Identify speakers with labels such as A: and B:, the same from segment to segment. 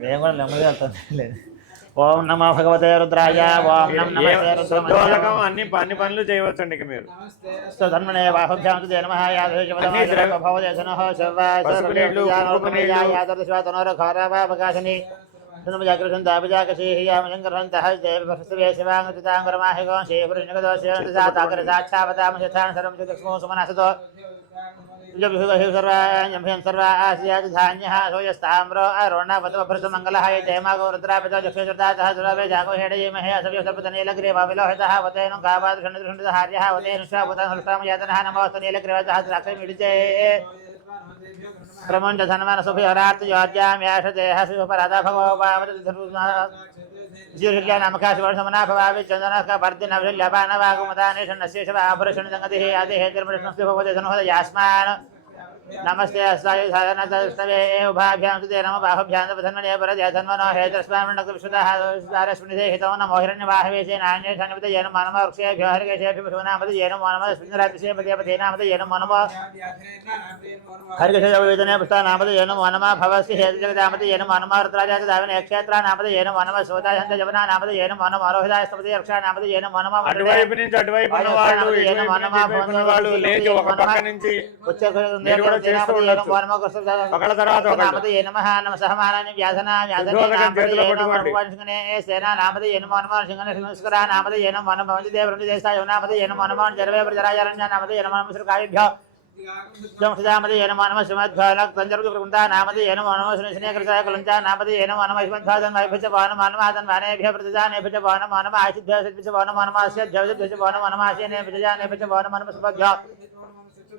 A: మేము కూడా నెమ్మదిగా వెళ్తాం. లేదు ఓం నమ భగవతే రుద్రాయ ఓం నమ
B: అన్ని అన్ని పనులు చేయవచ్చండి ఇక మీరు.
A: ధన్మనే బాహుభ్యాం తే నమః.
B: అన్నీ ద్రవ-
A: యాదృశ భవదేశనః శర్వా
B: పసుపు నీళ్ళు, కుంకుమ నీళ్ళు.
A: యాదృశవాతనోర ఖారావాపకాశని ధనుమజాకృషం దాపజాకశీహి యామశంకరంతః దేవభస్వే శివాంగతాంగరమాహిగం శ్రీపురుషగదోషేణ సాతాకర సాక్షావతామ శతాన సర్వం చక్షుమో సుమనసతో युजभिषुदहिसर्वाभ्यं सर्वास्यात् धान्यः सोयस्ताम्रो अरुणवतभृतमङ्गलः ये जयमागौरुद्रापितो जक्षुश्रुतातः सुरभे जागो हेडयेमहे असव्यसर्पतनीलग्रीवाविलोहितः वतेनु नमोऽस्तु नीलग्रीवतः द्राक्षमिडिजे प्रमुण्डधनमनसुभिहरार्तयोज्याम्याश देहसुपराधा भगवो ప్రమండ ధనమన నమకాశ వర్షమనా చందనక సంగతి ధనుహద యాస్మాన్ హేతస్వామిణక విశుద్ధః సారస్మినిదే హితో నమో హిరణ్యవాహవేశే నాన్యే సన్నిపత ఏన మానవ వృక్షేభ్యో హరికేశేభ్య శివనామత ఏన మానవ స్మిన్నరాత్రిశే పదే పదే నామత ఏన మానవ హరికృష్ణవేదనే పుష్టానామద ఏను వనమ భవసి హేతు జగదామద ఏను వనమ రుద్రాజాత దావిన క్షేత్ర నామద ఏను వనమ శోదాయంత జవన నామద ఏను వనమ అరోహిదాయ స్తపతి రక్ష నామద ఏను వనమ
B: అటువైపు నుంచి అటువైపు ఉన్న వాళ్ళు లేచి ఒక పక్క నుంచి కూడా చేస్తూ ఉండొచ్చు. ఒకళ్ళ తర్వాత ఒకళ్ళు.
A: నామద ఏను మహా నమ సహమానాన్ని వ్యాసన వ్యాసన
B: ఉద్యోగం
A: నామద ఏను మానవ శ్రీకృతాయ కులంచ నామది ఏన మానవ శ్రీమద్భాదన్ వైభజ వాన మానవాదన్ వానేభ్య ప్రతిదానేభ్య వాన మానవ ప్రతిష్ఠే భజ రాజే భజ వాన మానవ సుగంధ మురయభ్య జనభ్య వాన మానవ శుభ్య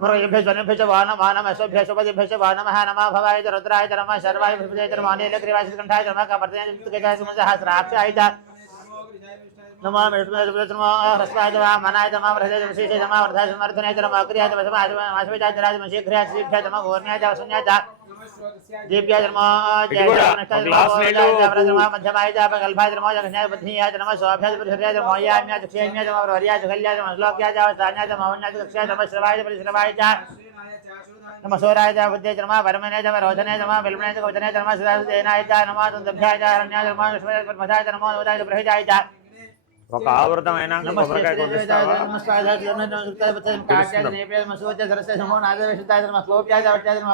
A: मृगभ्य जनभ्य च वान वानम अश्वभ्य अश्वपतिभ्य
B: च वानमः
A: नमः भवाय च
B: रुद्राय
A: च
B: नमः
A: शर्वाय भृपते च नमः अनिल ग्रीवाय च कण्ठाय च नमः कपर्दने च गजाय च। नमः सहस्राक्षाय च नमः विष्णुय च नमः ह्रस्वाय च वाम मनाय च नमः वृधय च विशेषय च नमः वर्धाय च समर्थनाय च नमः, अक्रियाय च वशमाय च माशवे च राज मशीघ्राय च शीघ्राय च नमः गोर्ण्याय च शून्याय च। दिव्याजन्मो जयजन्मो मध्यमायजापकल्पाजन्मो जगन्याजबद्धीयाजन्म स्वाभ्याजपुरुषर्याजमोयाम्याचक्षेम्याजमवरोर्याजकल्याजमश्लोक्याजावसान्याजमवन्याजकक्षाजमश्रवायजपरिश्रवायज नमसोरायजा बुद्धेजन्मा वरमनेजमरोधनेजमा विलमनेजकवचनेजन्मा सदासुदेनायजा नमो दभ्यायजा अरण्याजन्मा विश्वपद्मधायज नमो नवदाय प्रहिजायजा
B: ఒక ఆవృతం అయినా కొబ్బరికాయ కొట్టిస్తావా
A: నమ ఇరణ్యాయ ప్రపత్యాయ నమ కుంశాయ క్షయనాయ నమ కవర్ధన వలసేయ నమ గోష్ఠాయ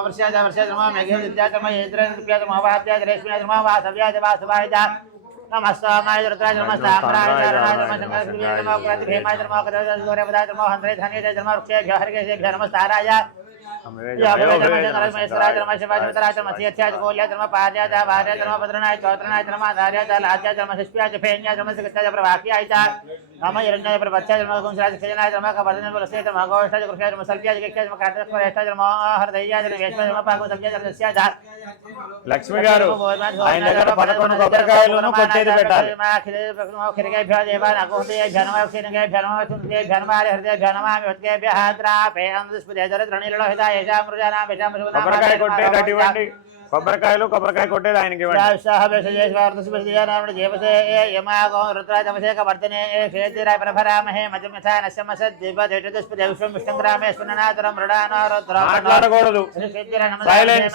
A: కృష్ణాయ నమ సల్ప్యాయ గిక్షాయ నమ కాటస్వరేష్టాయ నమ హృదయాయ నమ వేష్మాయ నమ పాకం సభ్యాయ నమ దస్యాయ
B: లక్ష్మి గారు ఆయన దగ్గర పదకొండు కొబ్బరికాయలను కొట్టేది పెట్టాలి కొబ్బరికాయ కొట్టేది అటు ఇవ్వండి కొబ్బరికాయలు కొబ్బరికాయ కొట్టేది ఆయనకి మాట్లాడకూడదు Silence.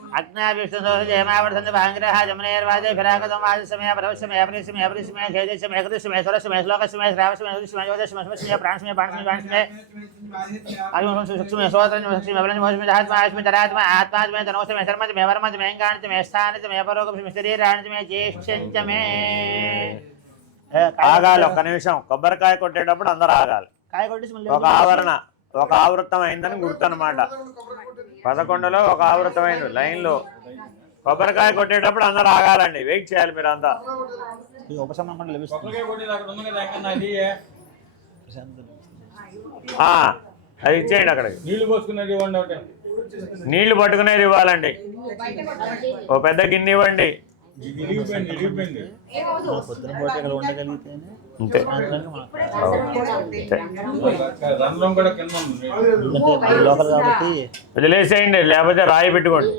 A: अग्नाविष्णुसोहजयमावर्धन्त भाङ्ग्रहाजमने फिरागतमाज समय परवशमय अपरिशमय अपरिशमय जयदशमय कृतशमय सुरशमय श्लोकशमय श्रावशमय उदिशमय योदशमय सुमशमय प्राणशमय बाणशमय बाणशमय आयुषं सुषुक्षमय सोत्रं सुक्षमय बलं मोहशमय आत्मा आत्मा तरात्मा आत्मात्मय तनोशमय कर्मचमय वर्मचमय गाणचमय स्थानचमय परोगमय शरीराणचमय ज्येष्ठंचमय
B: ఆగాలి ఒక్క నిమిషం కొబ్బరికాయ కొట్టేటప్పుడు అందరు ఆగాలి
A: काय కొట్టేసి మళ్ళీ
B: ఒక ఆవరణ ఒక ఆవృతం అయిందని గుర్తు అనమాట పదకొండులో ఒక ఆవృతం అయింది లైన్లో. కొబ్బరికాయ కొట్టేటప్పుడు అందరు ఆగాలండి వెయిట్ చేయాలి మీరు అంతా
A: ఉపశమనం
C: అక్కడ అది.
B: ఆ, అది ఇచ్చేయండి అక్కడికి.
C: నీళ్ళు పోసుకునేది ఇవ్వండి
B: నీళ్ళు పట్టుకునేది ఇవ్వాలండి. ఓ పెద్ద గిన్నె ఇవ్వండి.
A: పొద్దున పూట ఇక్కడ
B: అంతే
A: లోకల్ కాబట్టి
B: వదిలేసేయండి లేకపోతే రాయి పెట్టుకోండి.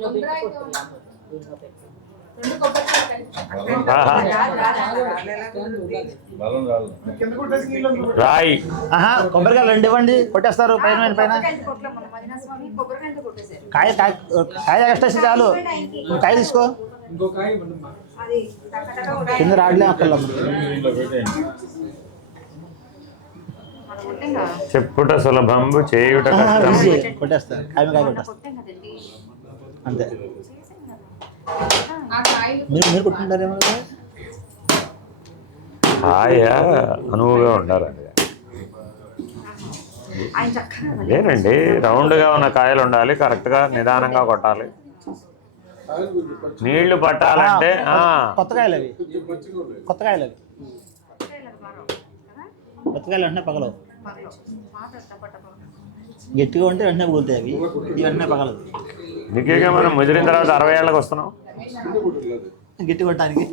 B: రాయి.
A: ఆహా కొబ్బరికాయలు రెండు ఇవ్వండి కొట్టేస్తారు పైన పైన కాయ కాయ కాయ ఎక్స్ట్రా చాలు. కాయ తీసుకో. కింద రాడలే అక్కడ
B: చెప్పుట సులభంబు చేయుట కష్టం.
A: కొట్టేస్తారు కాయ కాయ కొట్టేస్తారు అంతే. మీరు మీరు కొట్టుకుంటారేమో కదా?
B: హాయా అనువుగా ఉండాలండి. లేనండి రౌండ్గా ఉన్న కాయలు ఉండాలి కరెక్ట్గా నిదానంగా కొట్టాలి. నీళ్ళు పట్టాలంటే ఆ,
A: కొత్త కాయలు అవి. కొత్త కాయలు అవి వెంటనే పగలవు. గట్టిగా ఉంటే వెంటనే పగులుతాయి అవి. ఇవి వెంటనే పగలదు
B: నీకేగా మనం ముదిరిన తర్వాత అరవై ఏళ్ళకి వస్తున్నాం
A: గట్టి కొట్టడానికి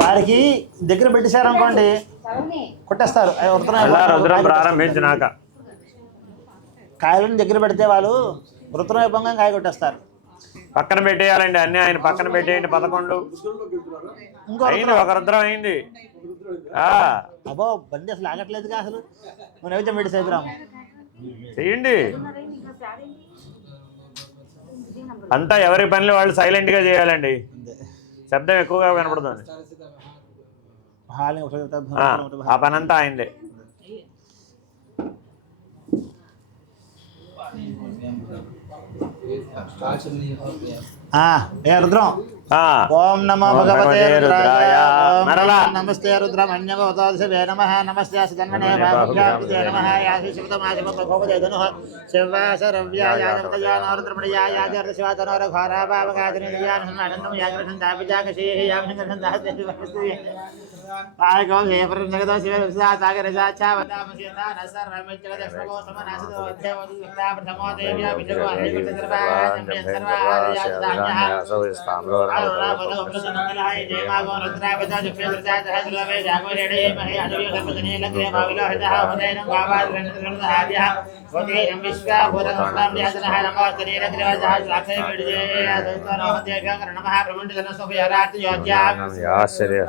A: వారికి దగ్గర పెట్టేశారు అనుకోండి కొట్టేస్తారు
B: రుద్రం ప్రారంభించినాక.
A: కాయలను దగ్గర పెడితే వాళ్ళు వృతనైపంగా కాయ కొట్టేస్తారు
B: పక్కన పెట్టేయాలండి అన్ని ఆయన పక్కన పెట్టేయండి పదకొండు. అయింది ఒక రుద్రం అయింది. ఆ,
A: అబ్బో బండి అసలు ఆగట్లేదుగా అసలు. నైవేద్యం పెట్టి సైపురాము
B: చెయ్యండి అంతా ఎవరి పనులు వాళ్ళు సైలెంట్గా చేయాలండి. శబ్దం ఎక్కువగా కనపడుతుంది ఆ, ఆ పని
A: ರುದ್ರಂ ಓಂ
B: ನಮೋ
A: ಭಗವತೆ ರುದ್ರಾಯ
B: ಮರಳ
A: ನಮಸ್ತೆ
B: ರುದ್ರಮಣ್ಯವತಾದಿಸವೇ
A: ನಮಃ
B: ನಮಸ್ತೆ
A: ಸನ್ಮನೆ
B: ಭಾವ್ಯಾಪಿತೆ
A: ನಮಃ ಯಾಸಿ ಶಿವತಮಾಶಿವ ಪ್ರಭೋಗದೆ ಧನುಃ ಶಿವಾಸ ರವ್ಯಾಯಾನವತಯಾ ನವರುದ್ರಮಣಯಾ ಯಾಜರ್ಧ ಶಿವಾತನೋರ ಘಾರಾಭಾವಗಾದಿನಿಯಾನ್ ಹನ್ನಂದಂ ಯಾಗ್ರಹಂ ದಾಪಿಜಾಗಶೇಹಿ ಯಾಂ ಹಂಗಂಧಂ ದಾಹತೆ ಶಿವಸ್ತುಯೇ పాయకం లేపర జగద శివ విసా సాగర సాచా వదామసేనా నసర్
B: ఆశ్చర్య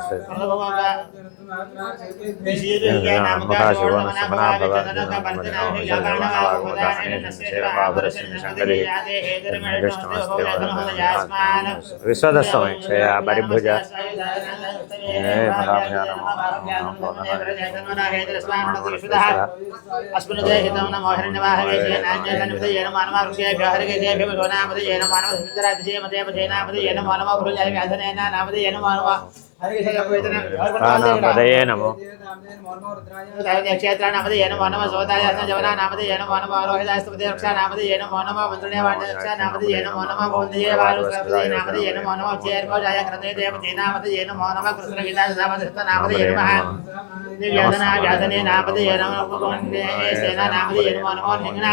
B: विश्वदस्वक्षया
A: परिभुज अस्मिन् नमोहरिण्यवाहवे जयनाञ्जयन्वितये नमानमारुषेभ्यहरिकेभ्यो नामधेयेन मानवसुन्दराधिजयमदेवधेनामधेयेन मानवा भुजाय व्याधनेन नामधेयेन मानवा नामधये नमो क्षेत्रा नामधये नमो नमः सोदाय जवना नामधये नमो नमः रोहिदास्तपदे रक्षा नामधये नमो नमः मन्त्रणे वाणरक्षा नामधये नमो नमः गोन्दये वारुस्पदे नामधये नमो नमः चेरकोजाय कृते देवते नामधये नमो नमः कृष्णविदास नामधये नामधये नमः व्याधना व्याधने
B: नामधये नमो गोन्दये सेना नामधये नमो
A: नमः लिङ्गना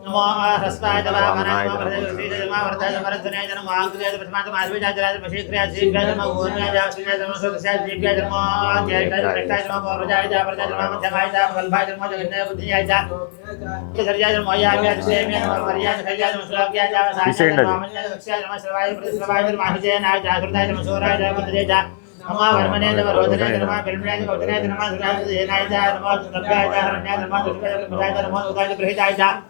A: नमो ह्रस्वाय जलामनाय नमो प्रदेशे नमो वर्धाय नमो रजनाय नमो आंगुलाय प्रथमात माधवे
B: जाय
A: पशीक्रिया जीव्याय नमो गोरनाय जाय सुनाय नमो सदस्याय जीव्याय नमो जयकाय प्रकाय नमो भवजाय जाय प्रजाय नमो मध्यमाय जाय बलभाय नमो जगन्नाय बुद्धियाय जाय जगर्याय नमो याग्याय सेम्याय नमो मर्याय खयाय नमो सुलाग्याय जाय सायनाय नमो अमन्याय दक्षाय नमो सर्वाय प्रसवाय नमो माहजय नाय जाय कृताय नमो सोराय जाय बुद्धियाय जाय नमः वर्मणे नमः रोदने नमः कल्मणे नमः उदने
B: नमः सुराय
A: नमः नभ्याय नमः नभ्याय नमः दुष्टाय नमः उदाय गृहीताय जाय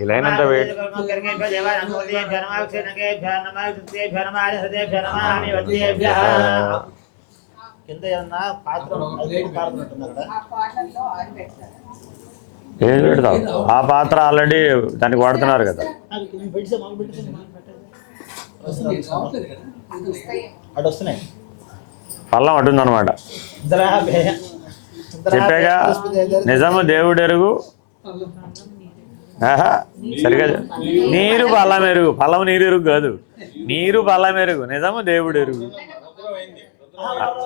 A: ఇలైనంత వెయిట్ కింద ఏమన్నా పాత్ర
B: ఏం పెడతావు? ఆ పాత్ర ఆల్రెడీ దానికి వాడుతున్నారు కదా.
A: అటు వస్తున్నాయి.
B: పల్లం
A: ఇంద్రా
B: చెప్పాగా. నిజము దేవుడెరుగు. ఆహా సరిగా. నీరు పల్లం ఎరుగు. పల్లం నీరు ఎరుగు కాదు. నీరు పల్లం ఎరుగు. నిజము దేవుడు ఎరుగు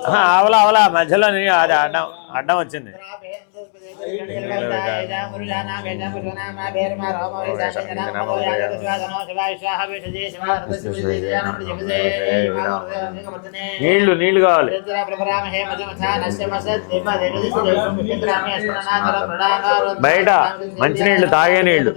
B: ఆహా, అవలా అవలా మధ్యలో అది అడ్డం అడ్డం వచ్చింది. నీళ్ళు నీళ్ళు కావాలి. బయట మంచినీళ్ళు తాగే
A: నీళ్ళు.